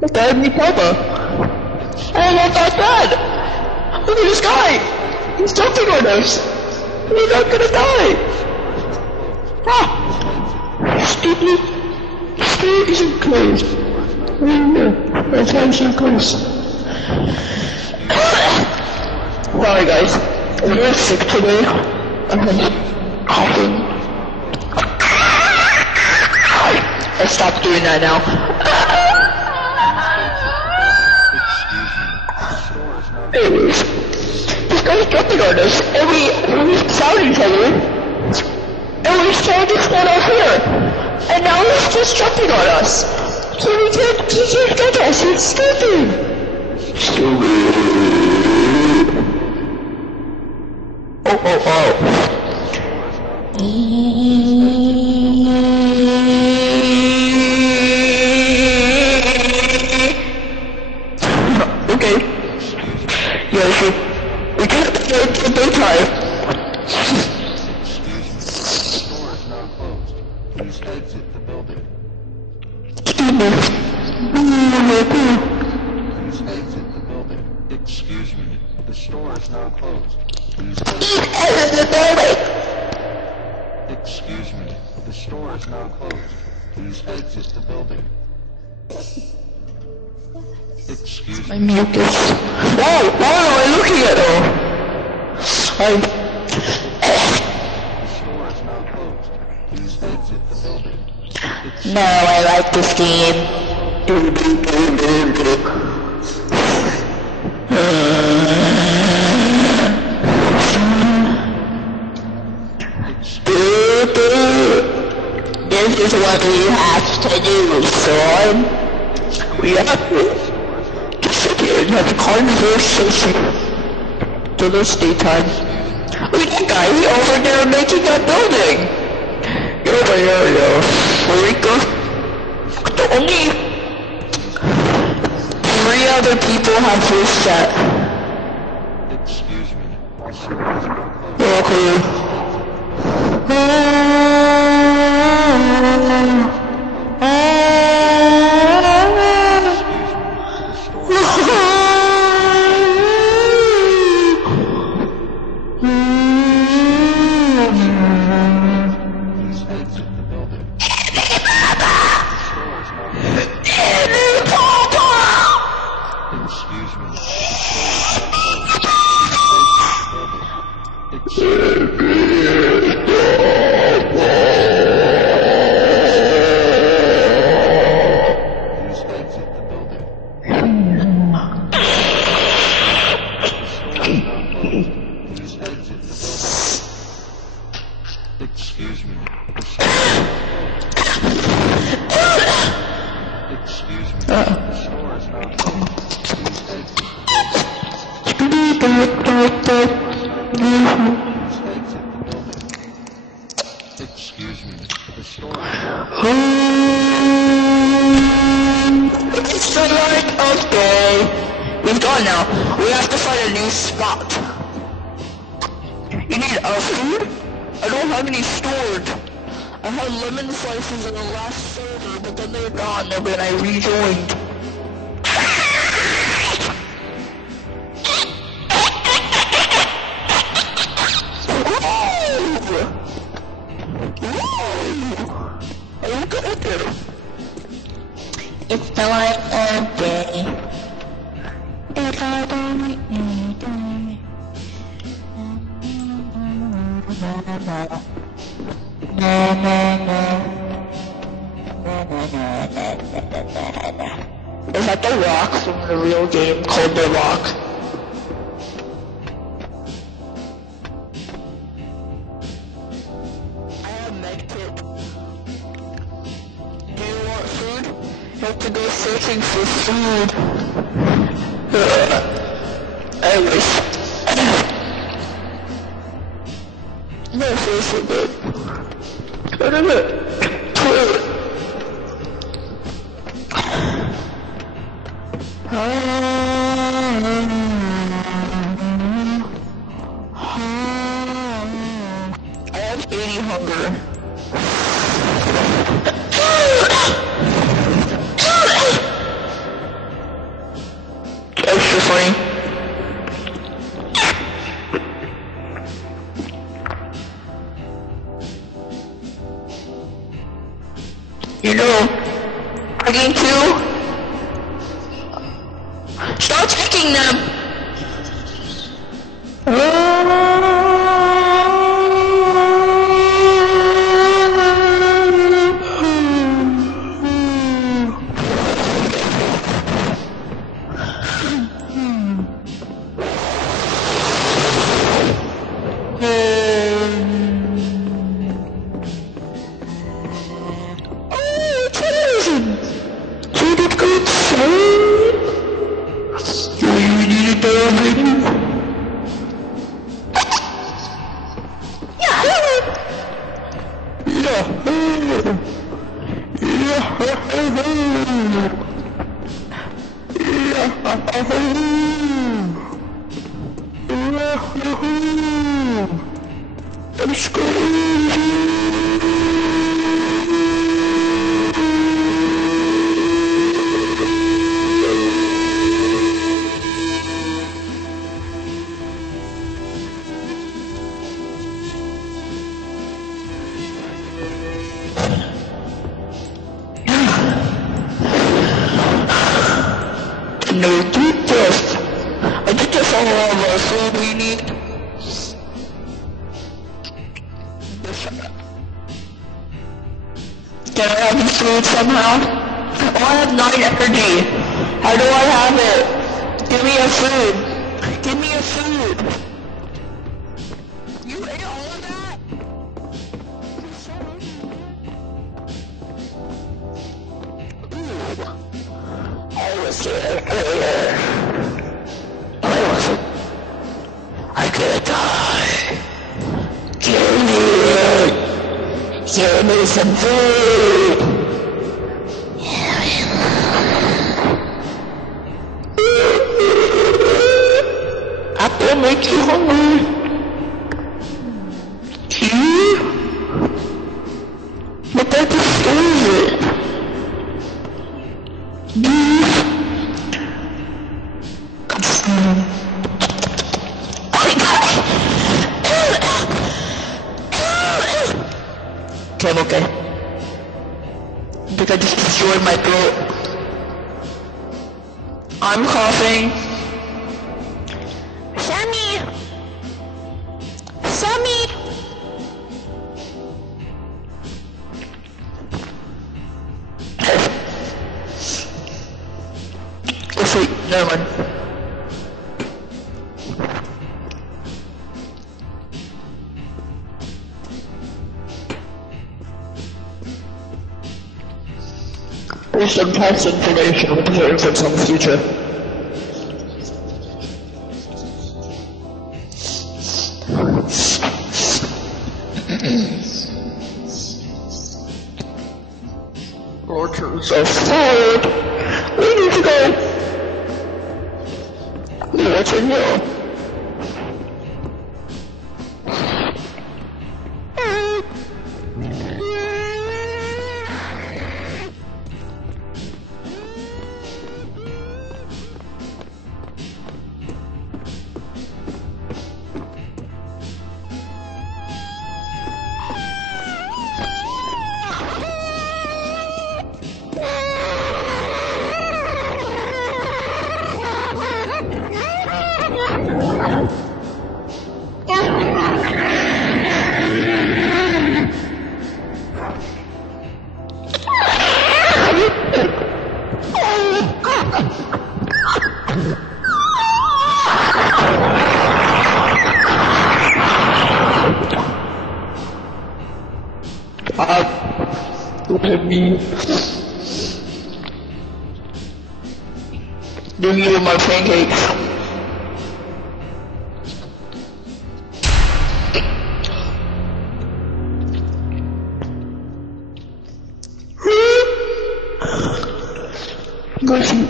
Look, I have Nutella. I love that bad. Look at this guy. He's jumping on us. We're not gonna die. Ah. Stupid. Stupid isn't closed. My time's so close. Sorry guys. I'm really sick today. I'm coughing. I stopped doing that now. Anyways, this guy's jumping on us, and we found each other, and we found this one out here, and now he's just jumping on us. So he can't get us, it's stupid. Stupid. Oh. Okay. Yeah, so we can't go to the daytime. Please exit the building. Excuse me. Please exit the building. Excuse me. The store is now closed. Please Exit the building. Excuse me. The store is now closed. Please exit the building. Excuse My me. mucus. Whoa, why am I looking at her? The store is now closed. Please exit the building. No, I like this game. This is what we have to do, son. We have to sit here and have a conversation till this daytime. Look at that guy, he over there making that building. You're over here, you freaker. The only 3 other people have this set. Excuse me. The store is now closed. Okay. Please exit the building. Excuse me. Excuse me. Excuse me. The store is now closed. Please exit. Please exit the building. Excuse me. The store is now It's the light of day. We've gone now. We have to find a new spot. You need our food? I don't have any stored. I had lemon slices in the last server, but then they're gone when I rejoined. It's the light of day. It's all the light of day. Is that the Rock from the real game called The Rock? I have medkit. Do you want food? You have to go searching for food. Anyways. No, feel so good. What is it? Toilet. I have 80 hunger. actually funny. You know, again too. Stop taking them. No, do this. I did this all of our food we need. Can I have the food somehow? Oh, I have 9 energy. How do I have it? Give me a food. Give me a food. You ate all of that? I was here earlier. I wasn't. I could die. Give me some food. Apple make you hungry. Tea? What type of food is it? Beef? Okay, I'm okay. I think I just destroyed my throat. I'm coughing. Sammy! Sammy! Oh wait, never mind. There's some past information with the influence on the future. Orchards are forward. We need to go. What's in here? Look at me. Give me my pancakes. Go see.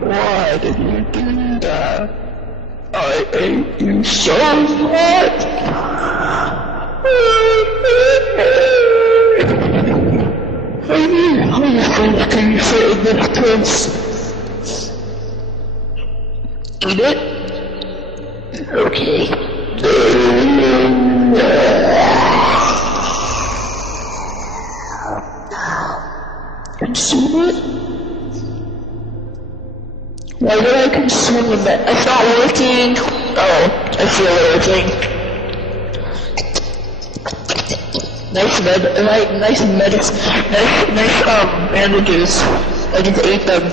Why did you do that? Alright. hate you so much. How many friends can you fit in this place? Eat it? Okay. Consume it? Why did I consume it? It's not working. Oh, I feel it working. Nice bandages. I just ate them.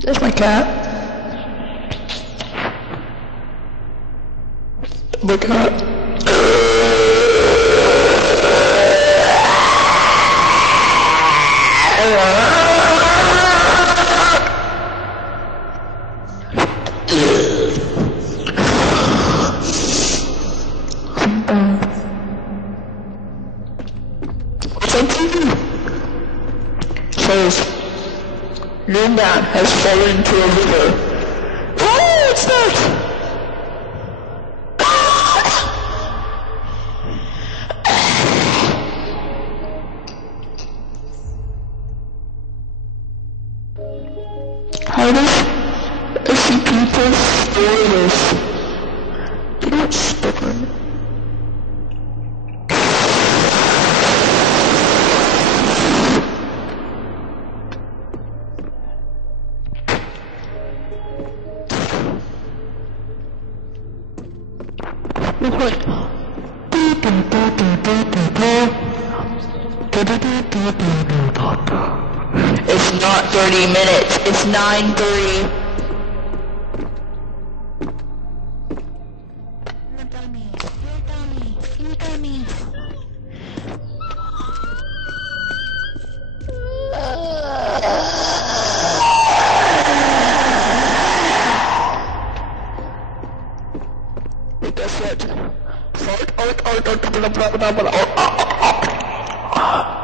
There's my cat. My cat. Says, new man has fallen into a river. Oh, what's that? How does I see people store this? They don't store it. It's not 30 minutes, it's 9:30. You tell me. Guess what?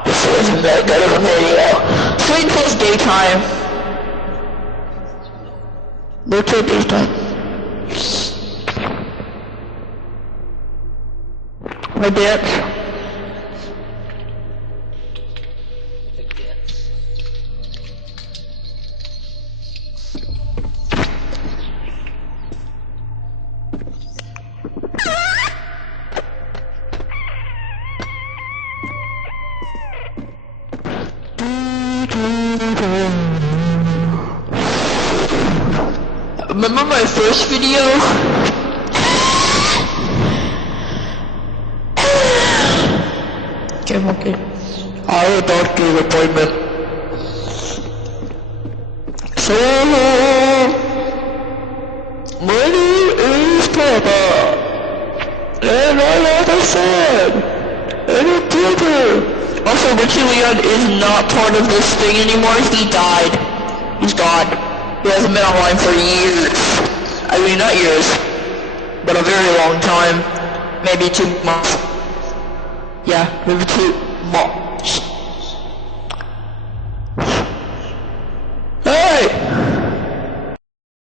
This isn't that good of a video. Swing until daytime. Go till daytime. My dance. Remember my first video? Okay. I have a doctor's appointment. So, my name is Papa, and I have a son, and a brother. Also, Richie Leon is not part of this thing anymore. He died. He's gone. He hasn't been online for years. I mean, not years, but a very long time. Maybe 2 months. Yeah, maybe 2 months.